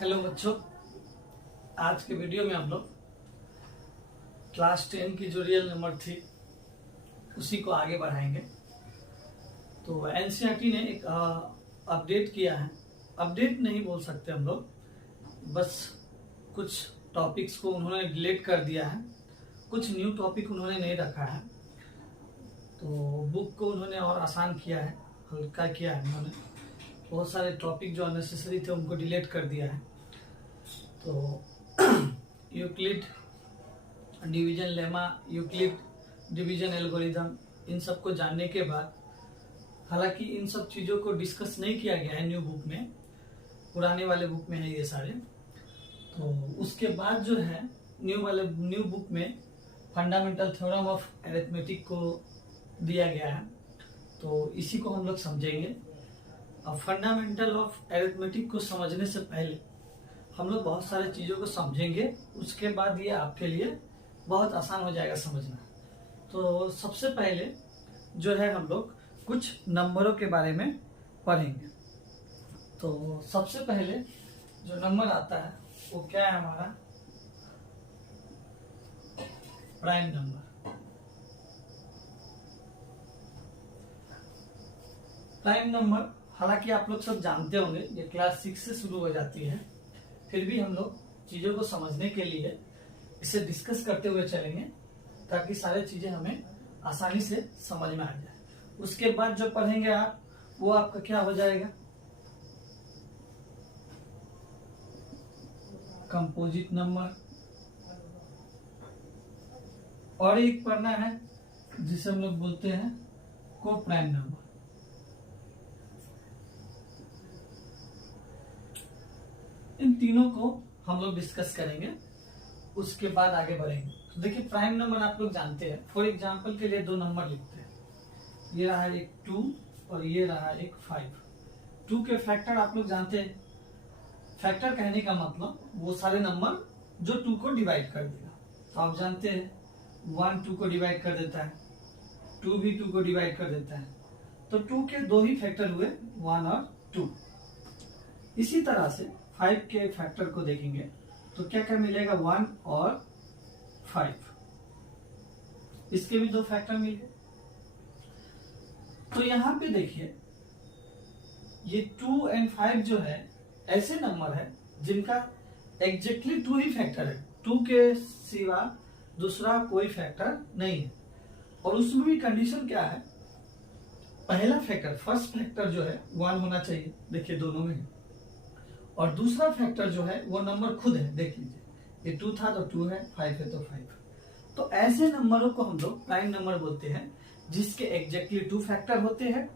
Hello बच्चों, आज के वीडियो में हम लोग क्लास 10 की जो रियल नंबर थी उसी को आगे बढ़ाएंगे। तो एनसीईआरटी ने एक अपडेट किया है। अपडेट नहीं बोल सकते हम लोग, बस कुछ टॉपिक्स को उन्होंने डिलीट कर दिया है, कुछ न्यू टॉपिक उन्होंने नहीं रखा है। तो बुक को उन्होंने और आसान किया है, हल्का किया है। उन्होंने बहुत सारे टॉपिक जो अननेसेसरी थे उनको डिलीट कर दिया है। तो Euclid division lemma, Euclid division algorithm, इन सब को जानने के बाद, हालांकि इन सब चीज़ों को डिस्कस नहीं किया गया है न्यू बुक में, पुराने वाले बुक में है ये सारे। तो उसके बाद जो है न्यू बुक में फंडामेंटल थ्योरम ऑफ अरिथमेटिक को दिया गया है। तो इसी को हम लोग समझेंगे। अब फंडामेंटल ऑफ अरिथमेटिक को समझने से पहले हम लोग बहुत सारे चीज़ों को समझेंगे, उसके बाद ये आपके लिए बहुत आसान हो जाएगा समझना। तो सबसे पहले जो है हम लोग कुछ नंबरों के बारे में पढ़ेंगे। तो सबसे पहले जो नंबर आता है वो क्या है हमारा? Prime number. प्राइम नंबर हालांकि आप लोग सब जानते होंगे, ये क्लास 6 से शुरू हो जाती है, फिर भी हम लोग चीजों को समझने के लिए इसे डिस्कस करते हुए चलेंगे ताकि सारी चीजें हमें आसानी से समझ में आ जाए। उसके बाद जो पढ़ेंगे आप, वो आपका क्या हो जाएगा? Composite number. और एक पढ़ना है जिसे हम लोग बोलते हैं को प्राइम नंबर। इन तीनों को हम लोग डिस्कस करेंगे, उसके बाद आगे बढ़ेंगे। तो देखिए, प्राइम नंबर आप लोग जानते हैं। फॉर एग्जांपल के लिए दो नंबर लिखते हैं, ये रहा एक 2 और ये रहा एक 5। 2 के फैक्टर आप लोग जानते हैं। फैक्टर कहने का मतलब वो सारे नंबर जो 2 को डिवाइड कर देगा। तो आप जानते हैं 1 2 को डिवाइड कर देता है, 2 भी 2 को डिवाइड कर देता है। तो 2 के दो ही फैक्टर हुए, 1 और 2। इसी तरह से 5 के फैक्टर को देखेंगे तो क्या क्या मिलेगा? 1 और 5। इसके भी दो फैक्टर मिल गए। तो यहां पे देखिए, ये 2 और 5 जो है ऐसे नंबर है जिनका एग्जैक्टली 2 ही फैक्टर है। 2 के सिवा दूसरा कोई फैक्टर नहीं है। और उसमें भी कंडीशन क्या है? पहला फैक्टर, फर्स्ट फैक्टर जो है 1 होना चाहिए, देखिए दोनों में है। और दूसरा फैक्टर जो है वो नंबर खुद है, देख लीजिए, ये 2 था तो 2 है, 5 है तो 5। तो ऐसे नंबरों को हम लोग प्राइम नंबर बोलते हैं जिसके एग्जैक्टली 2 फैक्टर होते हैं।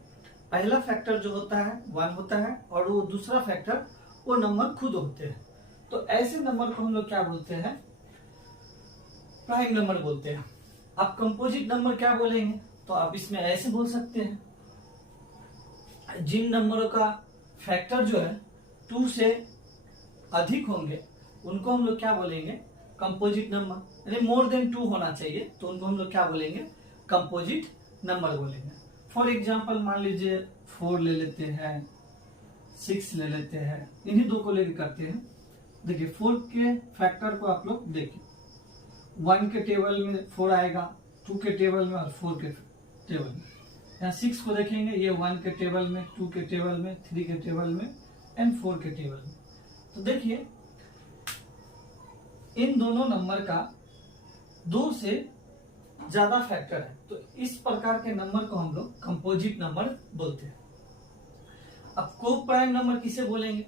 पहला फैक्टर जो होता है 1 होता है और वो दूसरा फैक्टर वो नंबर खुद होते हैं। तो ऐसे नंबर को हम लोग क्या बोलते हैं? प्राइम नंबर बोलते हैं। आप कंपोजिट नंबर क्या बोलेंगे? तो आप इसमें ऐसे बोल सकते हैं, जिन नंबरों का फैक्टर जो है 2 से अधिक होंगे उनको हम लोग क्या बोलेंगे? Composite number. यानी मोर देन 2 होना चाहिए तो उनको हम लोग क्या बोलेंगे? कंपोजिट नंबर बोलेंगे। फॉर एग्जांपल मान लीजिए 4 ले लेते हैं, 6 ले लेते हैं, इन्हीं दो को लेकर करते हैं। देखिए 4 के फैक्टर को आप लोग देखिए, 1 के टेबल में 4 आएगा, 2 के टेबल में और 4 के टेबल में। यहाँ 6 को देखेंगे, ये 1 के टेबल में, 2 के टेबल में, 3 के टेबल में एंड 4 के टेबल में। तो देखिए इन दोनों नंबर का 2 से ज्यादा फैक्टर है, तो इस प्रकार के नंबर को हम लोग कंपोजिट नंबर बोलते हैं। अब को प्राइम नंबर किसे बोलेंगे?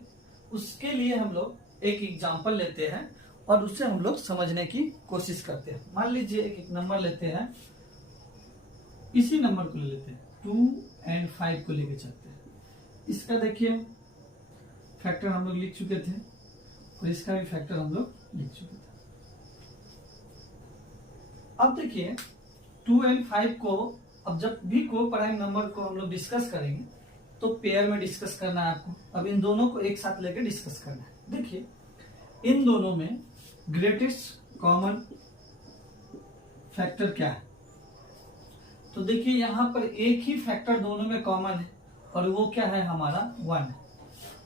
उसके लिए हम लोग एक एग्जांपल लेते हैं और उससे हम लोग समझने की कोशिश करते हैं। मान लीजिए एक नंबर लेते हैं, इसी नंबर को ले लेते हैं, 2 और 5 को लेके चलते हैं। इसका देखिए फैक्टर हम लोग लिख चुके थे और इसका भी फैक्टर हम लोग लिख चुके थे। अब देखिए 2 और 5 को, अब जब भी को प्राइम नंबर को हम लोग डिस्कस करेंगे तो पेयर में डिस्कस करना है आपको। अब इन दोनों को एक साथ लेकर डिस्कस करना है। देखिए इन दोनों में ग्रेटेस्ट कॉमन फैक्टर क्या है? तो देखिए यहां पर एक ही फैक्टर दोनों में कॉमन है और वो क्या है? हमारा 1 है।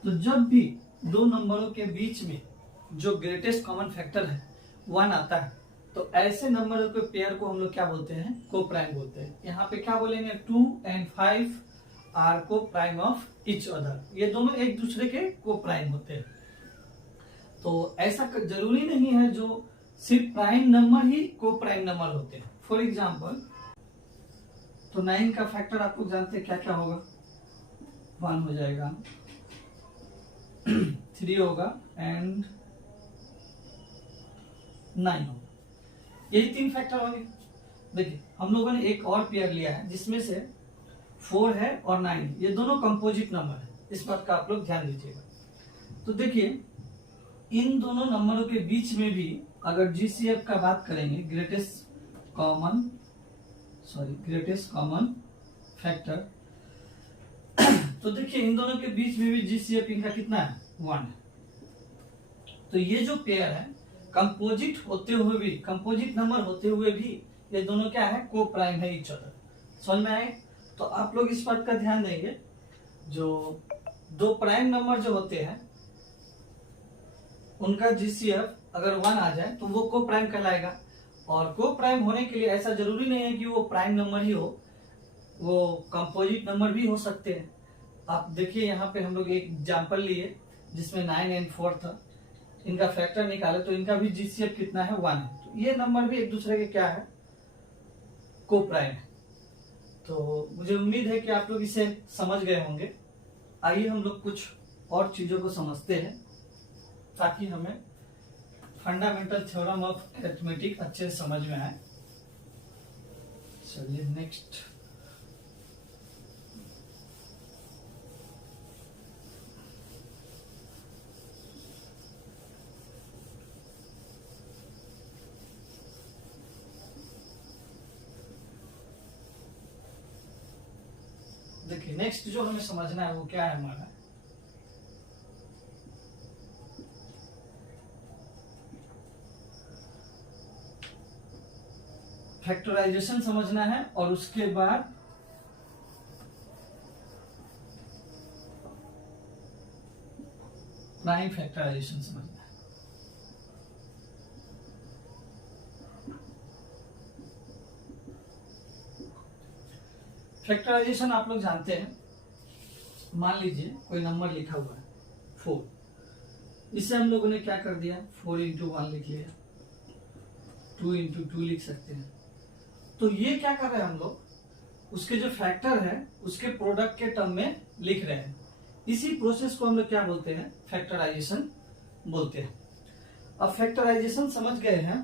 तो जब भी दो नंबरों के बीच में जो ग्रेटेस्ट कॉमन फैक्टर है 1 आता है, तो ऐसे नंबरों के पेयर को हम लोग क्या बोलते हैं, को प्राइम बोलते हैं। यहाँ पे क्या बोलेंगे, 2 and 5 आर को प्राइम ऑफ इच अदर, ये दोनों एक दूसरे के को प्राइम होते हैं। तो ऐसा जरूरी नहीं है जो सिर्फ प्राइम नंबर ही को प्राइम नंबर होते हैं। फॉर एग्जाम्पल, तो 9 का फैक्टर आप लोग जानते हैं क्या क्या होगा, 1 हो जाएगा, 3 होगा एंड 9 होगा, यही 3 फैक्टर होंगे। देखिए हम लोगों ने एक और पेयर लिया है जिसमें से 4 है और 9, ये दोनों कंपोजिट नंबर है, इस बात का आप लोग ध्यान दीजिएगा। तो देखिए इन दोनों नंबरों के बीच में भी अगर जीसीएफ का बात करेंगे, ग्रेटेस्ट कॉमन फैक्टर, तो देखिए इन दोनों के बीच में भी जीसीएफ इनका कितना है, 1 है। तो ये जो पेयर है कंपोजिट होते हुए भी, कंपोजिट नंबर होते हुए भी ये दोनों क्या है, को प्राइम है ईच अदर। समझ में आए? तो आप लोग इस बात का ध्यान देंगे, जो दो प्राइम नंबर जो होते हैं उनका जीसीएफ अगर 1 आ जाए तो वो को प्राइम कहलाएगा। और को प्राइम होने के लिए ऐसा जरूरी नहीं है कि वो प्राइम नंबर ही हो, वो कंपोजिट नंबर भी हो सकते हैं। आप देखिए यहाँ पे हम लोग एक एग्जांपल लिए जिसमें 9 and 4 था, इनका फैक्टर निकाले तो इनका भी जीसीएफ कितना है, 1 है। तो ये नंबर भी एक दूसरे के क्या है, को प्राइम है। तो मुझे उम्मीद है कि आप लोग इसे समझ गए होंगे। आइए हम लोग कुछ और चीजों को समझते हैं ताकि हमें फंडामेंटल थ्योरम ऑफ अरिथमेटिक अच्छे से समझ में आए। चलिए नेक्स्ट, देखिए नेक्स्ट जो हमें समझना है वो क्या है हमारा, फैक्टराइजेशन समझना है और उसके बाद प्राइम फैक्टराइजेशन समझना है। फैक्टराइजेशन आप लोग जानते हैं, मान लीजिए कोई नंबर लिखा हुआ है 4, इसे हम लोगों ने क्या कर दिया, 4 into 1 लिख लिया, 2 into 2 लिख सकते हैं। तो ये क्या कर रहे हैं हम लोग, उसके जो फैक्टर है उसके प्रोडक्ट के टर्म में लिख रहे हैं। इसी प्रोसेस को हम लोग क्या बोलते हैं, फैक्टराइजेशन बोलते हैं। अब फैक्टराइजेशन समझ गए हैं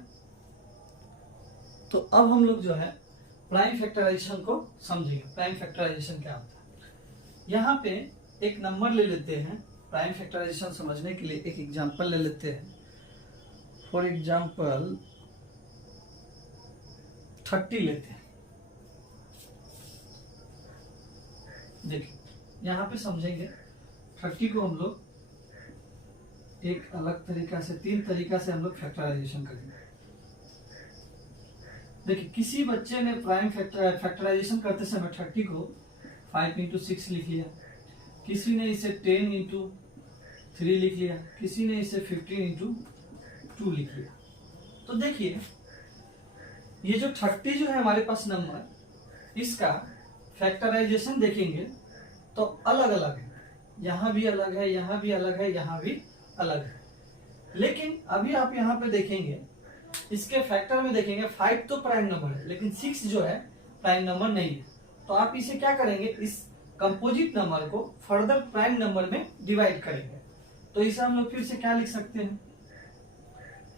तो अब हम लोग जो है प्राइम फैक्टराइजेशन को समझेंगे। प्राइम फैक्टराइजेशन क्या होता है, यहाँ पे एक नंबर ले लेते हैं, प्राइम फैक्टराइजेशन समझने के लिए एक एग्जांपल ले लेते हैं। फॉर एग्जांपल 30 लेते हैं। देखिए यहाँ पे समझेंगे, 30 को हम लोग एक अलग तरीका से, 3 तरीका से हम लोग फैक्टराइजेशन करेंगे। देखिए किसी बच्चे ने प्राइम फैक्टराइजेशन करते समय 30 को 5 into 6 लिख लिया, किसी ने इसे 10 into 3 लिख लिया, किसी ने इसे 15 into 2 लिख लिया। तो देखिए ये जो 30 जो है हमारे पास नंबर, इसका फैक्टराइजेशन देखेंगे तो अलग अलग है, यहाँ भी अलग है, यहाँ भी अलग है, यहाँ भी अलग है। लेकिन अभी आप यहाँ पे देखेंगे, इसके फैक्टर में देखेंगे 5 तो प्राइम नंबर है लेकिन 6 जो है प्राइम नंबर नहीं है। तो आप इसे क्या करेंगे, इस कंपोजिट नंबर को फर्दर प्राइम नंबर में डिवाइड करेंगे। तो इसे हम लोग फिर से क्या लिख सकते हैं,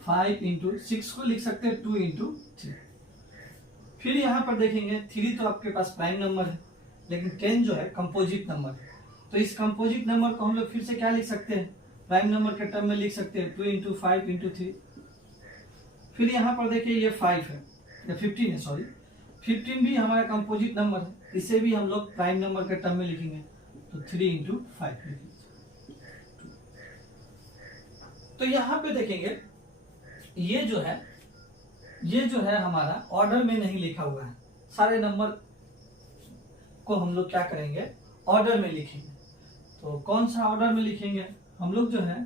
5 into 6 को लिख सकते हैं 2 into 3। फिर यहाँ पर देखेंगे 3 तो आपके पास प्राइम नंबर है लेकिन 10 जो है कंपोजिट नंबर है। तो इस कंपोजिट नंबर को हम लोग फिर से क्या लिख सकते हैं, प्राइम नंबर के टर्म में लिख सकते हैं 2 into 5 into 3। फिर यहाँ पर देखिए ये 5 है या 15 है, सॉरी 15 भी हमारा कंपोजिट नंबर है, इसे भी हम लोग प्राइम नंबर के टर्म में लिखेंगे तो 3 into 5 लिखेंगे। तो यहाँ पे देखेंगे ये जो है हमारा ऑर्डर में नहीं लिखा हुआ है, सारे नंबर को हम लोग क्या करेंगे, ऑर्डर में लिखेंगे। तो कौन सा ऑर्डर में लिखेंगे, हम लोग जो है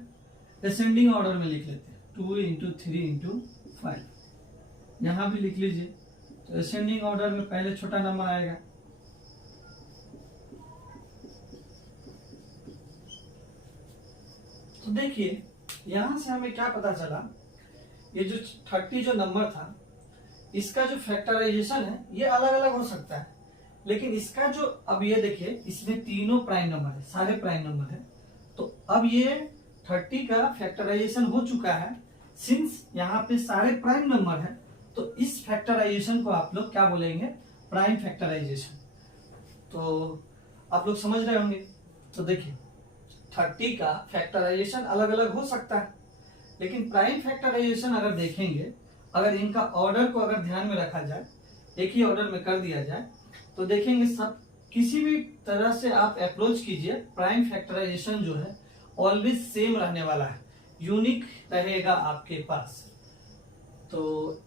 असेंडिंग ऑर्डर में लिख लेते हैं, 2 इंटू 3 इंटू 5, यहां भी लिख लीजिए। तो असेंडिंग ऑर्डर में पहले छोटा नंबर आएगा, तो देखिए यहां से हमें क्या पता चला, ये जो 30 जो नंबर था इसका जो फैक्टराइजेशन है ये अलग अलग हो सकता है, लेकिन इसका जो, अब ये देखिए इसमें तीनों प्राइम नंबर है, सारे प्राइम नंबर है, तो अब ये 30 का फैक्टराइजेशन हो चुका है। सिंस यहाँ पे सारे प्राइम नंबर है तो इस फैक्टराइजेशन को आप लोग क्या बोलेंगे, प्राइम फैक्टराइजेशन। तो आप लोग समझ रहे होंगे। तो देखिए 30 का फैक्टराइजेशन अलग अलग हो सकता है, लेकिन प्राइम फैक्टराइजेशन अगर देखेंगे, अगर इनका ऑर्डर को अगर ध्यान में रखा जाए, एक ही ऑर्डर में कर दिया जाए, तो देखेंगे सब किसी भी तरह से आप अप्रोच कीजिए, प्राइम फैक्टराइजेशन जो है ऑलवेज सेम रहने वाला है, यूनिक रहेगा आपके पास। तो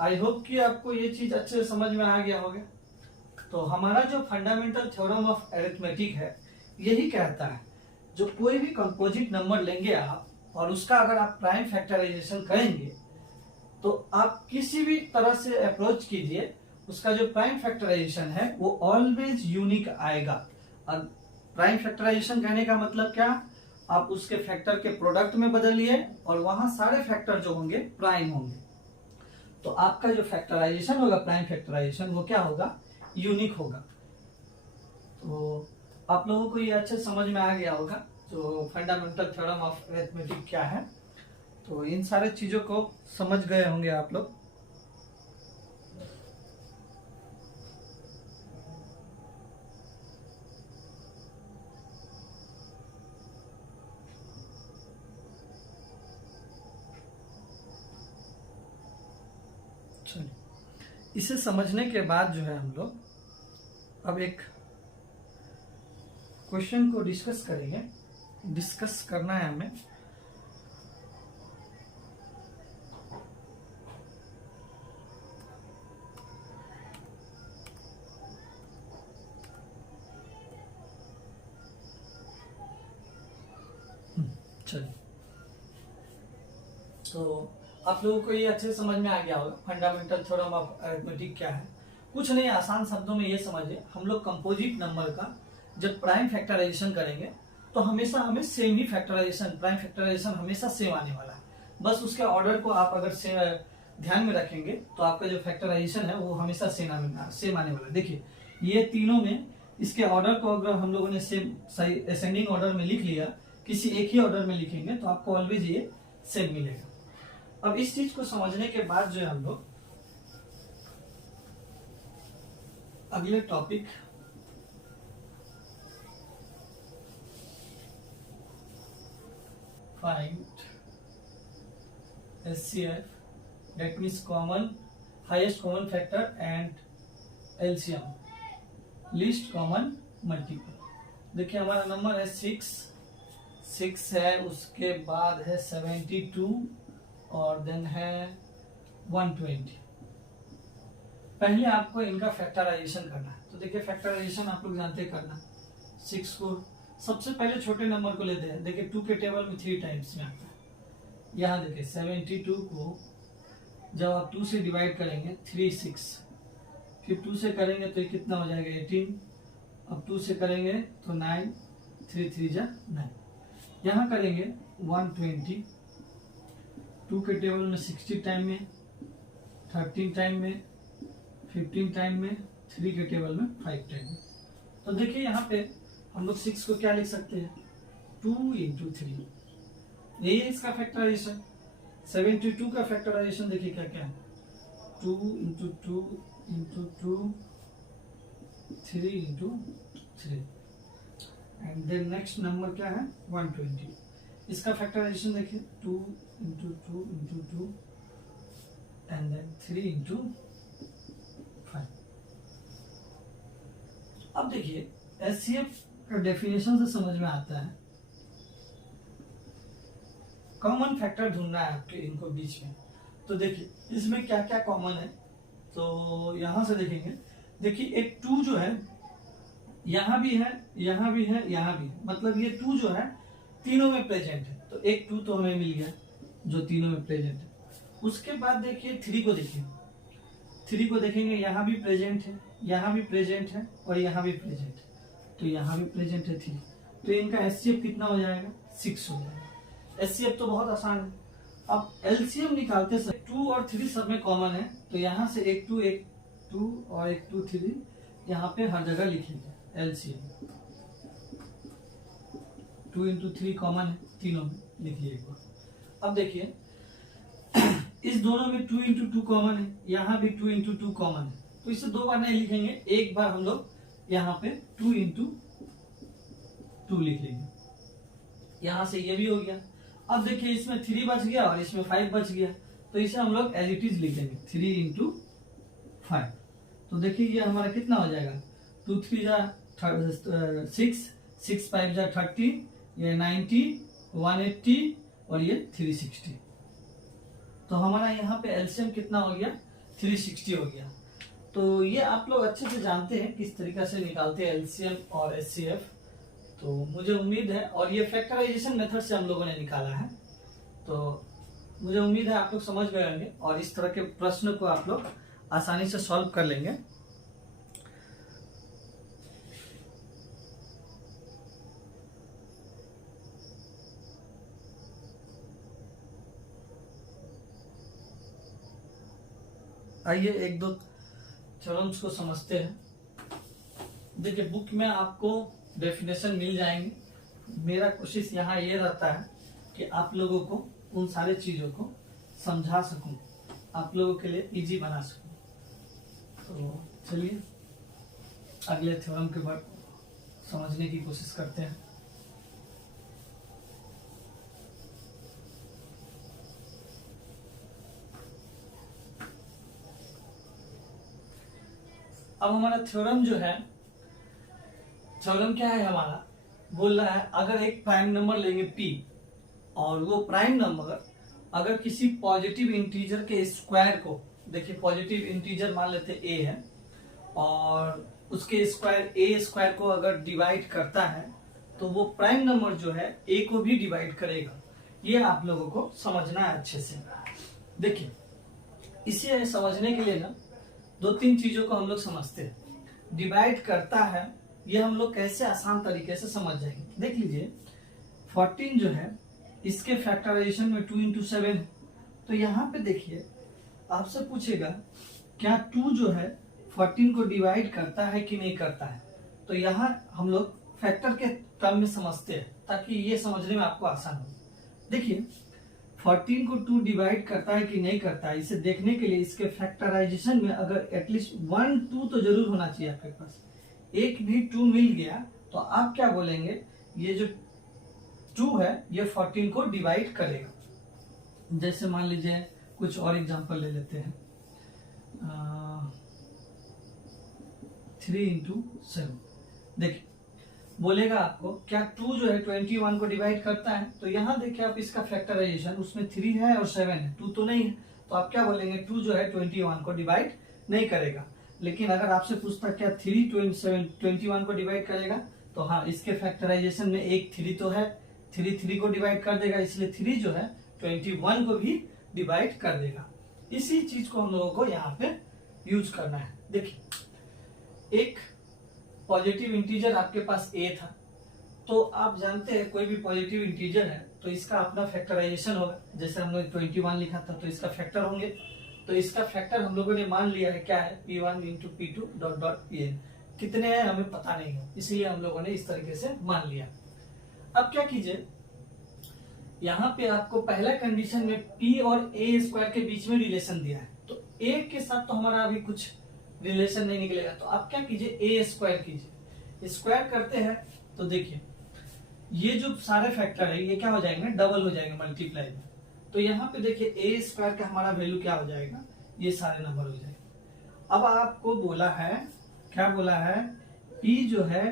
आई होप कि आपको ये चीज अच्छे से समझ में आ गया होगा। तो हमारा जो फंडामेंटल थ्योरम ऑफ अरिथमेटिक है यही कहता है, जो कोई भी कंपोजिट नंबर लेंगे आप और उसका अगर आप प्राइम फैक्टराइजेशन करेंगे, तो आप किसी भी तरह से अप्रोच कीजिए, उसका जो प्राइम फैक्टराइजेशन है वो ऑलवेज यूनिक आएगा। अब प्राइम फैक्टराइजेशन कहने का मतलब क्या, आप उसके फैक्टर के प्रोडक्ट में बदलिए और वहां सारे फैक्टर जो होंगे प्राइम होंगे, तो आपका जो फैक्टराइजेशन होगा, प्राइम फैक्टराइजेशन, वो क्या होगा, यूनिक होगा। तो आप लोगों को ये अच्छे समझ में आ गया होगा जो फंडामेंटल थ्योरम ऑफ अरिथमेटिक क्या है। तो इन सारे चीजों को समझ गए होंगे आप लोग। चलिए, इसे समझने के बाद जो है हम लोग अब एक क्वेश्चन को डिस्कस करेंगे। डिस्कस करना है हमें। चलिए, तो आप लोगों को ये अच्छे से समझ में आ गया होगा फंडामेंटल थ्योरम ऑफ अरिथमेटिक क्या है। कुछ नहीं, आसान शब्दों में ये समझिए, हम लोग कंपोजिट नंबर का जब प्राइम फैक्टराइजेशन करेंगे तो हमेशा हमें सेम ही फैक्टराइजेशन, प्राइम फैक्टराइजेशन हमेशा सेम आने वाला है। बस उसके ऑर्डर को आप अगर से ध्यान में रखेंगे तो आपका जो फैक्टराइजेशन है वो हमेशा सेम आने वाला है। देखिए ये तीनों में इसके ऑर्डर को अगर हम लोगों ने सेम सही असेंडिंग ऑर्डर में लिख लिया, किसी एक ही ऑर्डर में लिखेंगे तो आपको ऑलवेज ये सेम मिलेगा। अब इस चीज को समझने के बाद जो है हम लोग अगले topic find HCF, that means common, highest common factor and LCM, least common multiple। देखिए हमारा नंबर है 6 है, उसके बाद है 72 और देन है 120। पहले आपको इनका फैक्टराइजेशन करना है। तो देखिए फैक्टराइजेशन आप लोग जानते हैं करना। 6 को सबसे पहले छोटे नंबर को लेते हैं। देखिए 2 के टेबल में 3 टाइम्स में आता है। यहाँ देखिए 72 को जब आप 2 से डिवाइड करेंगे 3 6, फिर 2 से करेंगे तो ये कितना हो जाएगा 18, अब 2 से करेंगे तो 9, 3 3 जा 9। यहाँ करेंगे 120, 2 के टेबल में 60 टाइम में, 13 टाइम में, 15 टाइम में, 3 के टेबल में 5 टाइम में। तो देखिए यहाँ पे हम लोग 6 को क्या लिख सकते हैं, 2 इंटू 3, यही है इसका फैक्टराइजेशन। 72 का फैक्टराइजेशन देखिए क्या क्या है, 2 into 2 into 2, 3 into 3, and then next number क्या है 120। इसका फैक्टराइजेशन देखिए 2 into 2 into 2 and then 3 into 5। अब देखिए HCF का डेफिनेशन से समझ में आता है, कॉमन फैक्टर ढूंढना है आपके इनको बीच में। तो देखिए इसमें क्या क्या कॉमन है, तो यहां से देखेंगे। देखिए एक 2 जो है यहाँ भी है, यहाँ भी है, यहाँ भी है, मतलब ये 2 जो है तीनों में प्रेजेंट है, तो एक 2 तो हमें मिल गया जो तीनों में प्रेजेंट है। उसके बाद देखिए 3 को देखिए, 3 को देखेंगे, यहाँ भी प्रेजेंट है, यहाँ भी प्रेजेंट है और यहाँ भी प्रेजेंट है, तो यहाँ भी प्रेजेंट है 3, तो इनका एचसीएफ कितना हो जाएगा 6 हो जाएगा। एचसीएफ तो बहुत आसान है। अब एलसीएम निकालते समय 2 और 3 सब में कॉमन है, तो यहाँ से एक 2 और एक 2 3 यहाँ पे हर जगह लिखेंगे एलसीएम। 2 इंटू 3 कॉमन है, तीनों में लिखिए एक बार। अब देखिए इस दोनों में 2 इंटू 2 कॉमन है, यहाँ भी 2 इंटू 2 कॉमन है, तो इसे 2 बार नहीं लिखेंगे, एक बार हम लोग यहाँ पे 2 इंटू 2 लिख लेंगे। यहाँ से ये भी हो गया। अब देखिए इसमें 3 बच गया और इसमें 5 बच गया, तो इसे हम लोग एज इट इज लिखेंगे 3 इंटू 5। तो देखिए ये हमारा कितना हो जाएगा, 2 3 जा 6, 6 5 जा 30, ये 90, 180 और ये 360। तो हमारा यहाँ पे एलसीएम कितना हो गया 360 हो गया। तो ये आप लोग अच्छे से जानते हैं किस तरीके से निकालते हैं एलसीएम और एचसीएफ, तो मुझे उम्मीद है, और ये फैक्टराइजेशन मेथड से हम लोगों ने निकाला है, तो मुझे उम्मीद है आप लोग समझ गए होंगे और इस तरह के प्रश्न को आप लोग आसानी से सॉल्व कर लेंगे। आइए एक दो थ्योरम्स को समझते हैं। देखिए बुक में आपको डेफिनेशन मिल जाएंगे, मेरा कोशिश यहाँ ये रहता है कि आप लोगों को उन सारे चीजों को समझा सकूं, आप लोगों के लिए इजी बना सकूं। तो चलिए अगले थ्योरम के बाद समझने की कोशिश करते हैं। अब हमारा थ्योरम जो है, थ्योरम क्या है हमारा, बोल रहा है अगर एक प्राइम नंबर लेंगे p और वो प्राइम नंबर अगर किसी पॉजिटिव इंटीजर के स्क्वायर को, देखिए पॉजिटिव इंटीजर मान लेते a है और उसके स्क्वायर a स्क्वायर को अगर डिवाइड करता है तो वो प्राइम नंबर जो है a को भी डिवाइड करेगा। ये आप लोगों को समझना है अच्छे से। देखिए इसे समझने के लिए ना 2-3 चीजों को हम लोग समझते हैं। डिवाइड करता है ये हम लोग कैसे आसान तरीके से समझ जाएंगे। देख लीजिए 14 जो है इसके फैक्टराइजेशन में 2 इंटू 7, तो यहाँ पे देखिए आपसे पूछेगा क्या 2 जो है 14 को डिवाइड करता है कि नहीं करता है, तो यहाँ हम लोग फैक्टर के टर्म में समझते हैं ताकि ये समझने में आपको आसान हो। देखिए 14 को 2 डिवाइड करता है कि नहीं करता है, इसे देखने के लिए इसके फैक्टराइजेशन में अगर एटलीस्ट 1 2 तो जरूर होना चाहिए आपके पास। एक भी 2 मिल गया तो आप क्या बोलेंगे, ये जो 2 है ये 14 को डिवाइड करेगा। जैसे मान लीजिए कुछ और एग्जांपल ले लेते हैं, 3 इंटू 7। देखिए बोलेगा आपको क्या 2 जो है 21 को डिवाइड करता है, तो यहाँ देखिए आप इसका फैक्टराइजेशन, उसमें 3 है और 7 है, 2 तो नहीं है, तो आप क्या बोलेंगे 2 जो है 21 को डिवाइड नहीं करेगा। लेकिन अगर आपसे पूछता क्या 3 21 को डिवाइड करेगा, तो हाँ इसके फैक्टराइजेशन में एक 3 तो है, 3 को डिवाइड कर देगा, इसलिए 3 जो है 21 को भी डिवाइड कर देगा। इसी चीज को हम लोगों को यहाँ पे यूज करना है। देखिए एक पॉजिटिव इंटीजर आपके पास a था, तो आप जानते हैं कोई भी पॉजिटिव इंटीजर है तो इसका अपना फैक्टराइजेशन होगा। जैसे हम लोग 21 लिखा था तो इसका फैक्टर होंगे, तो इसका फैक्टर हम लोगों ने मान लिया है क्या है p1 into p2 dot dot pn। कितने हैं हमें पता नहीं है, इसलिए हम लोगों ने इस तरीके से मान लिया। अब क्या कीजिए, यहाँ पे आपको पहला कंडीशन में p और a स्क्वायर के बीच में रिलेशन दिया है, तो a के साथ तो हमारा अभी कुछ रिलेशन नहीं निकलेगा, तो आप क्या कीजिए a स्क्वायर कीजिए। स्क्वायर करते हैं तो देखिए ये जो सारे फैक्टर है ये क्या हो जाएंगे, डबल हो जाएंगे मल्टीप्लाई में। तो यहाँ पे देखिए a स्क्वायर का हमारा वैल्यू क्या हो जाएगा, ये सारे नंबर हो जाएंगे। अब आपको बोला है, क्या बोला है, p जो है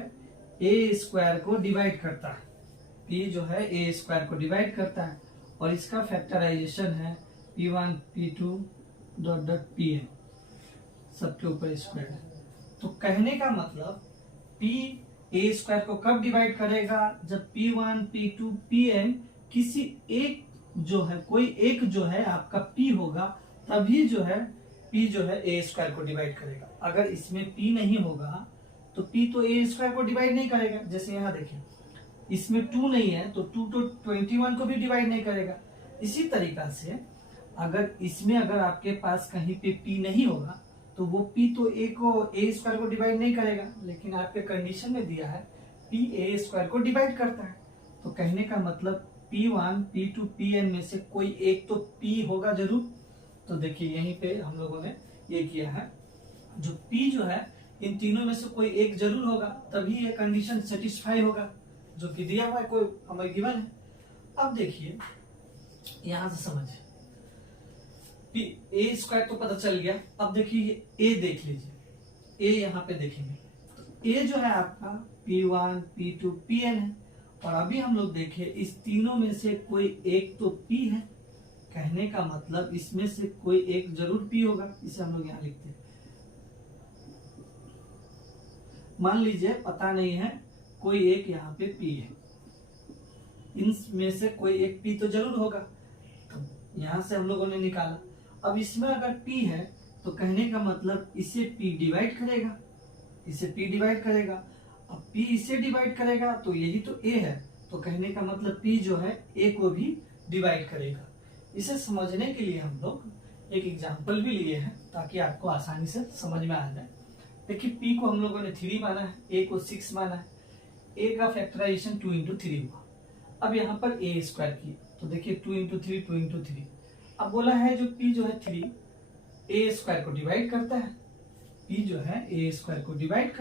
a स्क्वायर को डिवाइड करता है, p जो है a स्क्वायर को डिवाइड करता है और इसका फैक्टराइजेशन है p1 p2 dot dot pn, सबके ऊपर स्क्वायर है। तो कहने का मतलब p ए स्क्वायर को कब डिवाइड करेगा, जब P1 P2 Pn किसी एक जो है, कोई एक जो है आपका P होगा, तभी जो है P जो है ए स्क्वायर को डिवाइड करेगा। अगर इसमें P नहीं होगा तो P तो ए स्क्वायर को डिवाइड नहीं करेगा। जैसे यहाँ देखिए, इसमें 2 नहीं है तो 2 तो 21 को भी डिवाइड नहीं करेगा। इसी तरीका से अगर इसमें अगर आपके पास कहीं पे P नहीं होगा तो वो P तो ए स्क्वायर को डिवाइड नहीं करेगा, लेकिन आपके कंडीशन में दिया है P ए स्क्वायर को डिवाइड करता है। तो कहने का मतलब P1 P2 Pn में से कोई एक तो P होगा जरूर। तो देखिए यहीं पे हम लोगों ने ये किया है, जो P जो है इन तीनों में से कोई एक जरूर होगा, तभी ये कंडीशन सेटिस्फाई होगा जो कि दिया हुआ है, कोई हमें गिवन है। अब देखिए यहां से समझिए, ए स्क्वायर तो पता चल गया। अब देखिए ए देख लीजिए, ए यहाँ पे देखेंगे तो ए जो है आपका P1 P2 Pn है, और अभी हम लोग देखें इस तीनों में से कोई एक तो P है। कहने का मतलब इसमें से कोई एक जरूर P होगा। इसे हम लोग यहाँ लिखते हैं। मान लीजिए पता नहीं है, कोई एक यहाँ पे P है, इनमें से कोई एक P तो जरूर होगा। तो यहां से हम लोगों ने निकाला। अब इसमें अगर P है तो कहने का मतलब इसे P डिवाइड करेगा, इसे P डिवाइड करेगा। अब P इसे डिवाइड करेगा तो यही तो A है, तो कहने का मतलब P जो है A को भी डिवाइड करेगा। इसे समझने के लिए हम लोग एक एग्जांपल भी लिए हैं ताकि आपको आसानी से समझ में आ जाए। देखिए P को हम लोगों ने 3 माना है, A को 6 माना है। A का फैक्टराइजेशन 2 into 3 हुआ। अब यहाँ पर A स्क्वायर की, तो देखिए 2 into 3 2 into 3। अब बोला है जो P जो है 3 A स्क्वायर को डिवाइड करता है, P जो है A स्क्वायर को डिवाइड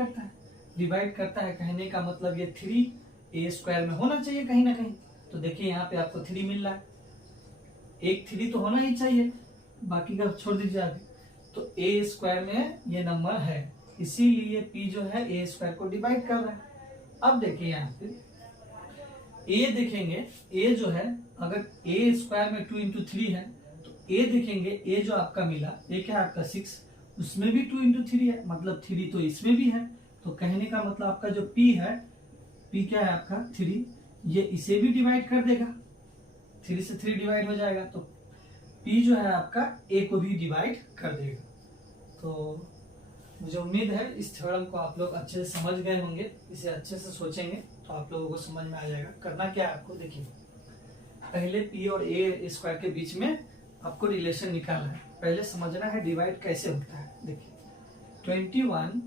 करता है, कहने का मतलब ये 3 A स्क्वायर में होना चाहिए कहीं ना कहीं। तो देखिए यहाँ पे आपको 3 मिल रहा है, एक 3 तो होना ही चाहिए, बाकी का छोड़ दीजिए आगे। तो A स्क्वायर में ये नंबर है, इसीलिए P जो है A स्क्वायर को डिवाइड कर रहा है। अब देखिए यहाँ पे A देखेंगे, A जो है अगर A स्क्वायर में 2 into 3 है तो A देखेंगे, A जो आपका मिला, A क्या आपका 6, उसमें भी 2 into 3 है, मतलब 3 तो इसमें भी है। तो कहने का मतलब आपका जो P है, P क्या है आपका 3, ये इसे भी डिवाइड कर देगा, 3 से 3 डिवाइड हो जाएगा, तो P जो है आपका A को भी डिवाइड कर देगा। तो मुझे उम्मीद है इस थ्योरम को आप लोग अच्छे से समझ गए होंगे। इसे अच्छे से सोचेंगे तो आप लोगों को समझ में आ जाएगा। करना क्या है आपको, देखिए पहले P और A स्क्वायर के बीच में आपको रिलेशन निकालना है। पहले समझना है डिवाइड कैसे होता है। देखिए 21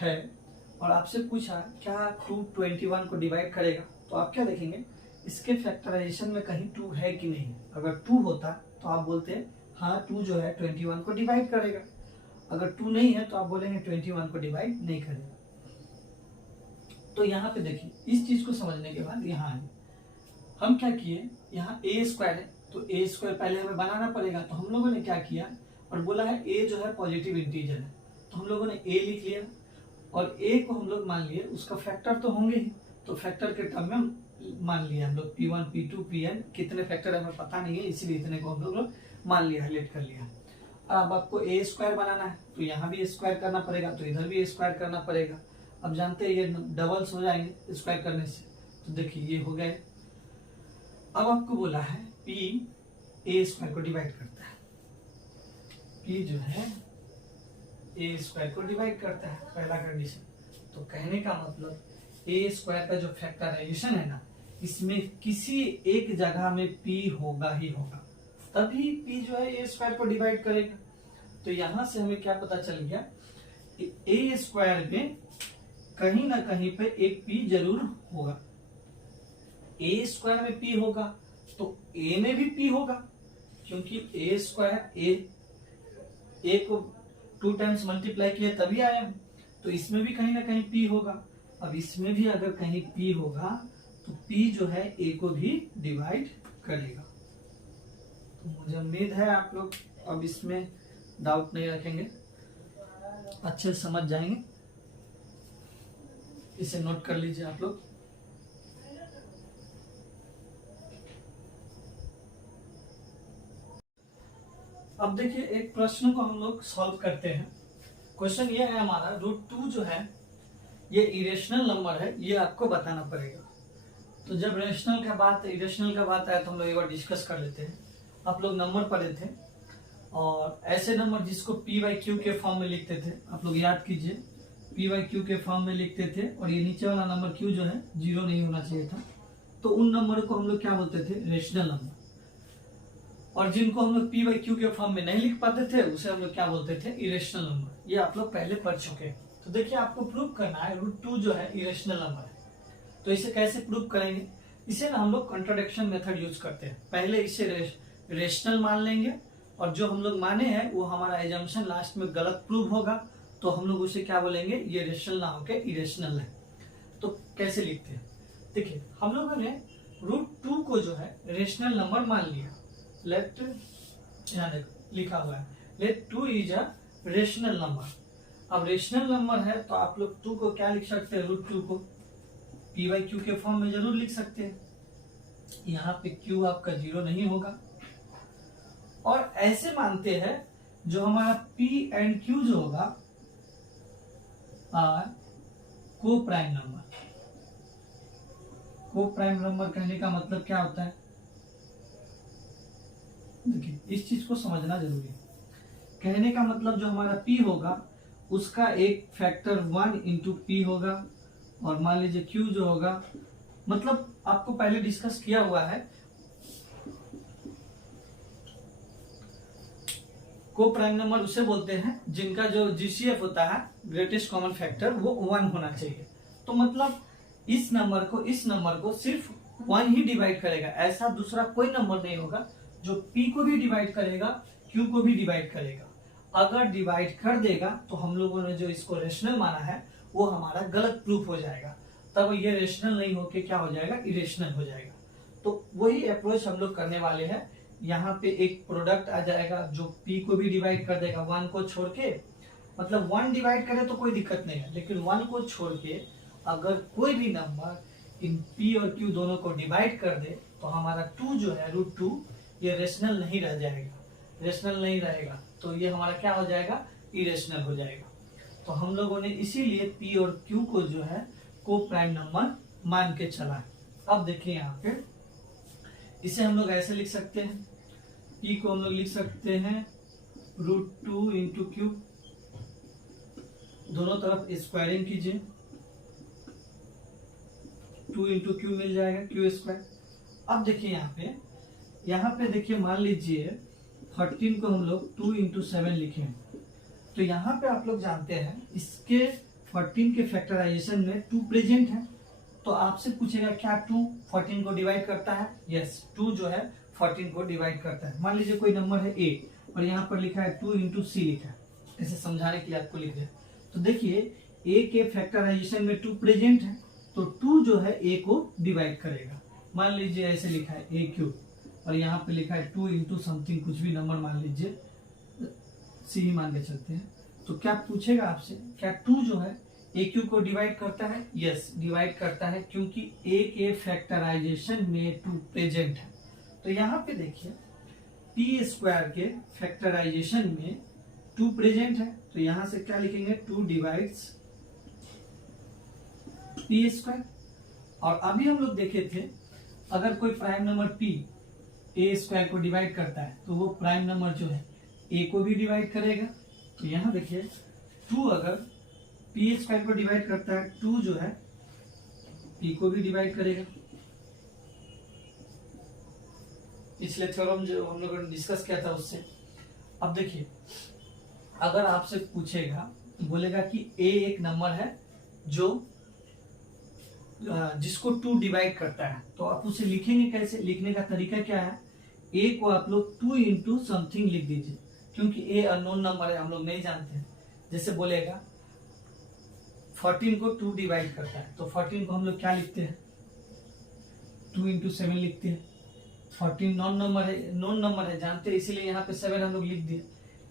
है और आपसे पूछा क्या 2 21 को डिवाइड करेगा, तो आप क्या देखेंगे, इसके फैक्टराइजेशन में कहीं 2 है कि नहीं। अगर 2 होता तो आप बोलते हैं हाँ 2 जो है 21 को डिवाइड करेगा। अगर 2 नहीं है तो आप बोलेंगे 21 को डिवाइड नहीं करेगा। तो यहाँ पे देखिए, इस चीज को समझने के बाद यहाँ आए, हम क्या किए, यहाँ A स्क्वायर है तो A स्क्वायर पहले हमें बनाना पड़ेगा। तो हम लोगों ने क्या किया, और बोला है A जो है पॉजिटिव इंटीजर है, तो हम लोगों ने A लिख लिया, और A को हम लोग मान लिए उसका फैक्टर तो होंगे ही, तो फैक्टर के टर्म में मान लिया हम लोग P1 P2 Pn। कितने फैक्टर हमें पता नहीं है, इसीलिए इतने को हम लोग मान लिया, हाईलाइट कर लिया। अब आपको A स्क्वायर बनाना है तो यहाँ भी स्क्वायर करना पड़ेगा, तो इधर भी स्क्वायर करना पड़ेगा। अब जानते हैं ये डबल्स हो जाएंगे स्क्वायर करने से, तो देखिए ये हो गए। अब आपको बोला है P A स्क्वायर को डिवाइड करता है, P जो है A स्क्वायर को डिवाइड करता है, पहला कंडीशन। तो कहने का मतलब A स्क्वायर का जो फैक्टराइजेशन है ना, इसमें किसी एक जगह में P होगा ही होगा, तभी P जो है A स्क्वायर को डिवाइड करेगा। तो यहां से हमें क्या पता चल गया, A स्क्वायर में कहीं ना कहीं पे एक P जरूर होगा। A स्क्वायर में P होगा तो A में भी P होगा, क्योंकि A स्क्वायर A को 2 टाइम्स मल्टीप्लाई किया तभी आया, तो इसमें भी कहीं ना कहीं P होगा। अब इसमें भी अगर कहीं P होगा तो P जो है A को भी डिवाइड करेगा। तो मुझे उम्मीद है आप लोग अब इसमें डाउट नहीं रखेंगे, अच्छे से समझ जाएंगे। इसे नोट कर लीजिए आप लोग। अब देखिए एक प्रश्न को हम लोग सॉल्व करते हैं। क्वेश्चन ये है हमारा, √2 जो है ये इरेशनल नंबर है, ये आपको बताना पड़ेगा। तो जब रेशनल का बात इरेशनल का बात आया तो हम लोग एक बार डिस्कस कर लेते हैं। आप लोग नंबर पढ़े थे और ऐसे नंबर जिसको पी बाई क्यू के फॉर्म में लिखते थे, आप लोग याद कीजिए, पी बाई क्यू के फॉर्म में लिखते थे और ये नीचे वाला नंबर क्यू जो है जीरो नहीं होना चाहिए था, तो उन नंबर को हम लोग क्या बोलते थे, रेशनल नंबर। और जिनको हम लोग पी बाई क्यू के फॉर्म में नहीं लिख पाते थे उसे हम लोग क्या बोलते थे, इरेशनल नंबर। ये आप लोग पहले पढ़ चुके हैं। तो देखिए आपको प्रूव करना है √2 जो है इरेशनल नंबर है। तो इसे कैसे प्रूव करेंगे, इसे ना हम लोग कॉन्ट्राडिक्शन मेथड यूज करते हैं। पहले इसे रेशनल मान लेंगे और जो हम लोग माने हैं वो हमारा एजम्पशन लास्ट में गलत प्रूव होगा, तो हम लोग उसे क्या बोलेंगे, ये रेशनल ना होकर इरेशनल है। तो कैसे लिखते हैं, देखिए हम लोगों ने √2 को जो है रेशनल नंबर मान लिया। लेट, यहाँ देखो लिखा हुआ है let 2 is a rational number. अब रेशनल नंबर है तो आप लोग 2 को क्या लिख सकते हैं, √2 को पी बाई क्यू के फॉर्म में जरूर लिख सकते हैं। यहाँ पे क्यू आपका जीरो नहीं होगा। और ऐसे मानते हैं जो हमारा पी एंड क्यू जो होगा आर को प्राइम नंबर। को प्राइम नंबर कहने का मतलब क्या होता है, देखिए इस चीज को समझना जरूरी है। कहने का मतलब जो हमारा पी होगा उसका एक फैक्टर 1 इंटू पी होगा, और मान लीजिए क्यू जो होगा, मतलब आपको पहले डिस्कस किया हुआ है, को प्राइम नंबर उसे बोलते हैं जिनका जो जीसीएफ होता है ग्रेटेस्ट कॉमन फैक्टर वो 1 होना चाहिए। तो मतलब इस नंबर को सिर्फ 1 ही डिवाइड करेगा, ऐसा दूसरा कोई नंबर नहीं होगा जो p को भी डिवाइड करेगा, q को भी डिवाइड करेगा। अगर डिवाइड कर देगा तो हम लोगों ने जो इसको रेशनल माना है वो हमारा गलत प्रूफ हो जाएगा, तब ये रेशनल नहीं होके क्या हो जाएगा, इरेशनल हो जाएगा। तो वही अप्रोच हम लोग करने वाले हैं। यहाँ पे एक प्रोडक्ट आ जाएगा जो p को भी डिवाइड कर देगा 1 को छोड़ के, मतलब 1 डिवाइड करे तो कोई दिक्कत नहीं है, लेकिन 1 को छोड़ के अगर कोई भी नंबर इन p और q दोनों को डिवाइड कर दे तो हमारा 2 जो है √2 ये रेशनल नहीं रह जाएगा, रेशनल नहीं रहेगा, तो ये हमारा क्या हो जाएगा, इरेशनल हो जाएगा। तो हम लोगों ने इसीलिए p और q को जो है को प्राइम नंबर मान के चला है। अब देखिए यहाँ पे इसे हम लोग ऐसे लिख सकते हैं, p को हम लोग लिख सकते हैं √2 इंटू क्यू, दोनों तरफ स्क्वायरिंग कीजिए, 2 इंटू क्यू मिल जाएगा क्यू स्क्वायर। अब देखिए यहाँ पे देखिए मान लीजिए 13 को हम लोग 2 इंटू 7 लिखे, तो यहाँ पे आप लोग जानते हैं इसके 14 के फैक्टराइजेशन में 2 प्रेजेंट है, तो आपसे पूछेगा क्या 2 14 को डिवाइड करता है, यस 2 जो है 14 को डिवाइड करता है। मान लीजिए कोई नंबर है a और यहाँ पर लिखा है 2 इंटू सी लिखा है, ऐसे समझाने के लिए आपको लिख दिया। तो देखिए a के फैक्टराइजेशन में 2 प्रेजेंट है, तो 2 जो है a को डिवाइड करेगा। मान लीजिए ऐसे लिखा है a क्यूब और यहाँ पे लिखा है 2 इंटू समथिंग कुछ भी नंबर, मान लीजिए सी ही मान के चलते हैं। तो क्या पूछेगा आपसे, क्या 2 जो है ए क्यू को डिवाइड करता है, यस डिवाइड करता है, क्योंकि ए के फैक्टराइजेशन में 2 प्रेजेंट है। तो यहाँ पे देखिए पी स्क्वायर के फैक्टराइजेशन में 2 प्रेजेंट है, तो यहाँ से क्या लिखेंगे, 2 डिवाइड्स पी स्क्वायर। और अभी हम लोग देखे थे अगर कोई prime number P A square को डिवाइड करता है तो वो प्राइम नंबर जो है ए को भी डिवाइड करेगा। तो यहाँ देखिए 2 अगर पी स्क्वायर को डिवाइड करता है, 2 जो है पी को भी डिवाइड करेगा। पिछले थ्योरम जो हम लोगों ने डिस्कस किया था उससे। अब देखिए अगर आपसे पूछेगा, बोलेगा कि ए एक नंबर है जो जिसको 2 डिवाइड करता है, तो आप उसे लिखेंगे कैसे, लिखने का तरीका क्या है, ए को आप लोग 2 इंटू समथिंग लिख दीजिए, क्योंकि ए अननोन नंबर है, हम लोग नहीं जानते हैं। जैसे बोलेगा 14 को 2 डिवाइड करता है, तो 14 को हम लोग क्या लिखते हैं, 2 इंटू 7 लिखते हैं। 14 नॉन नंबर है जानते हैं, इसीलिए यहाँ पे 7 हम लोग लिख दिए।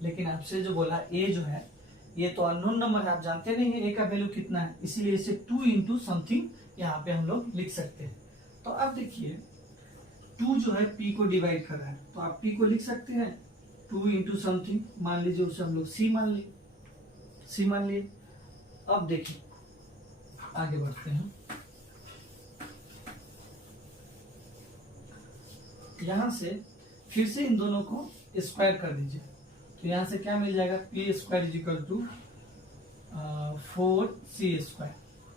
लेकिन आपसे जो बोला ए जो है ये तो अननोन नंबर है, आप जानते नहीं है ए का वैल्यू कितना है, इसीलिए इसे 2 इंटू समथिंग यहाँ पे हम लोग लिख सकते हैं। तो अब देखिए 2 जो है p को डिवाइड कर रहा है, तो आप p को लिख सकते हैं 2 इंटू समथिंग, मान लीजिए उसे हम लोग c मान लिए। अब देखिए आगे बढ़ते हैं। यहां से फिर से इन दोनों को स्क्वायर कर दीजिए, तो यहां से क्या मिल जाएगा, P square is equal to 4c²।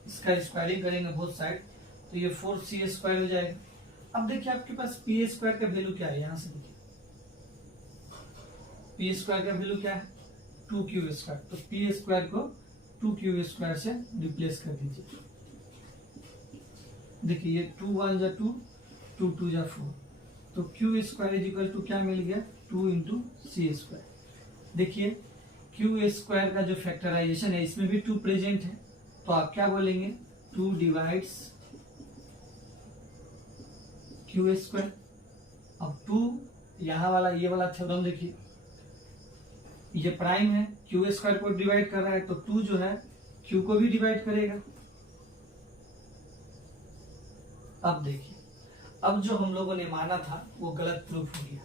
इसका स्क्वायरिंग करेंगे बोथ साइड, तो ये 4c² हो जाएगा। अब देखिए आपके पास p² का वैल्यू क्या है, यहां से देखिए p² का वैल्यू क्या है 2q², तो p² को 2q² से रिप्लेस कर दीजिए। देखिए ये 2 1 जा 2, 2 2 जा 4, तो q² इज इक्वल टू क्या मिल गया 2 इंटू c²। देखिए q² का जो फैक्टराइजेशन है इसमें भी 2 प्रेजेंट है, तो आप क्या बोलेंगे 2 डिवाइड्स q²। अब 2 यहाँ वाला ये वाला थ्योरम देखिए, ये प्राइम है, q² को डिवाइड कर रहा है, तो 2 जो है q को भी डिवाइड करेगा। अब देखिए, अब जो हम लोगों ने माना था वो गलत प्रूफ हो गया।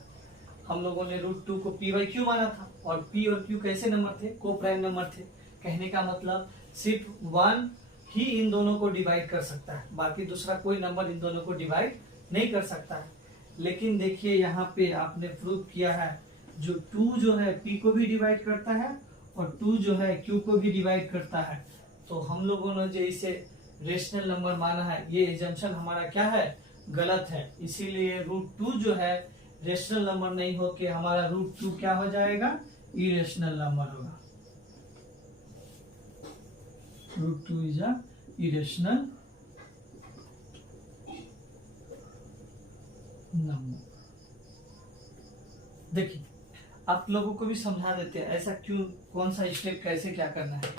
हम लोगों ने √2 को p/q माना था, और p और q कैसे नंबर थे, को प्राइम नंबर थे। कहने का मतलब सिर्फ 1 ही इन दोनों को डिवाइड कर सकता है, बाकी दूसरा कोई नंबर इन दोनों को डिवाइड नहीं कर सकता है। लेकिन देखिए यहाँ पे आपने प्रूफ किया है, जो 2 जो है p को भी डिवाइड करता है और 2 जो है q को भी डिवाइड करता है। तो हम लोगों ने जो इसे रेशनल नंबर माना है, ये एजम्पशन हमारा क्या है, गलत है। इसीलिए √2 जो है रेशनल नंबर नहीं होके हमारा √2 क्या हो जाएगा, इरेशनल नंबर होगा। √2 इज अ इरेशनल नंबर। देखिए आप लोगों को भी समझा देते हैं ऐसा क्यों, कौन सा स्टेप कैसे क्या करना है।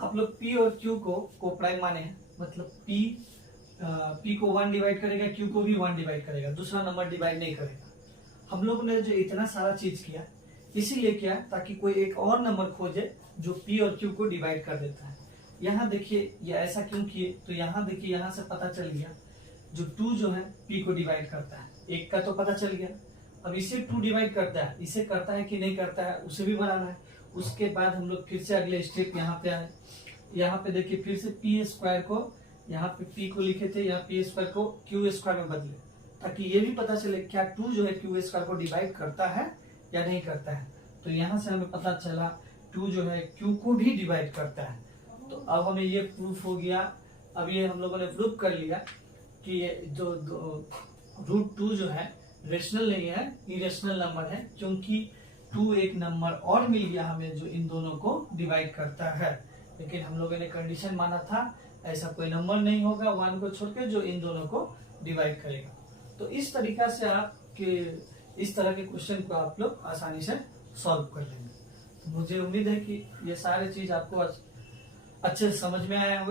आप लोग p और q को प्राइम माने हैं, मतलब p को 1 डिवाइड करेगा, q को भी 1 डिवाइड करेगा, दूसरा नंबर डिवाइड नहीं करेगा। हम लोगों ने जो इतना सारा चीज किया इसीलिए किया ताकि कोई एक और नंबर खोजे जो p और q को डिवाइड कर देता है। यहाँ देखिए ये ऐसा क्यों किए, तो यहाँ देखिए यहाँ से पता चल गया जो 2 जो है p को डिवाइड करता है, एक का तो पता चल गया। अब इसे 2 डिवाइड करता है, इसे करता है कि नहीं करता है उसे भी बनाना है। उसके बाद हम लोग फिर से अगले स्टेप यहाँ पे आए। यहाँ पे देखिए फिर से p² को, यहाँ पे p को लिखे थे, यहाँ p² को q² में बदले, ताकि ये भी पता चले क्या 2 जो है q² को डिवाइड करता है या नहीं करता है। तो यहाँ से हमें पता चला 2 जो है q को भी डिवाइड करता है। तो अब हमें ये प्रूफ हो गया। अब ये हम लोगों ने प्रूफ कर लिया कि ये जो √2 जो है रेशनल नहीं है, इरेशनल नंबर है, क्योंकि 2 एक नंबर और मिल गया हमें जो इन दोनों को डिवाइड करता है। लेकिन हम लोगों ने कंडीशन माना था ऐसा कोई नंबर नहीं होगा 1 को छोड़ के जो इन दोनों को डिवाइड करेगा। तो इस तरीका से आपके इस तरह के क्वेश्चन को आप लोग आसानी से सॉल्व कर लेंगे। मुझे उम्मीद है कि ये सारी चीज आपको अच्छे से समझ में आया होगा।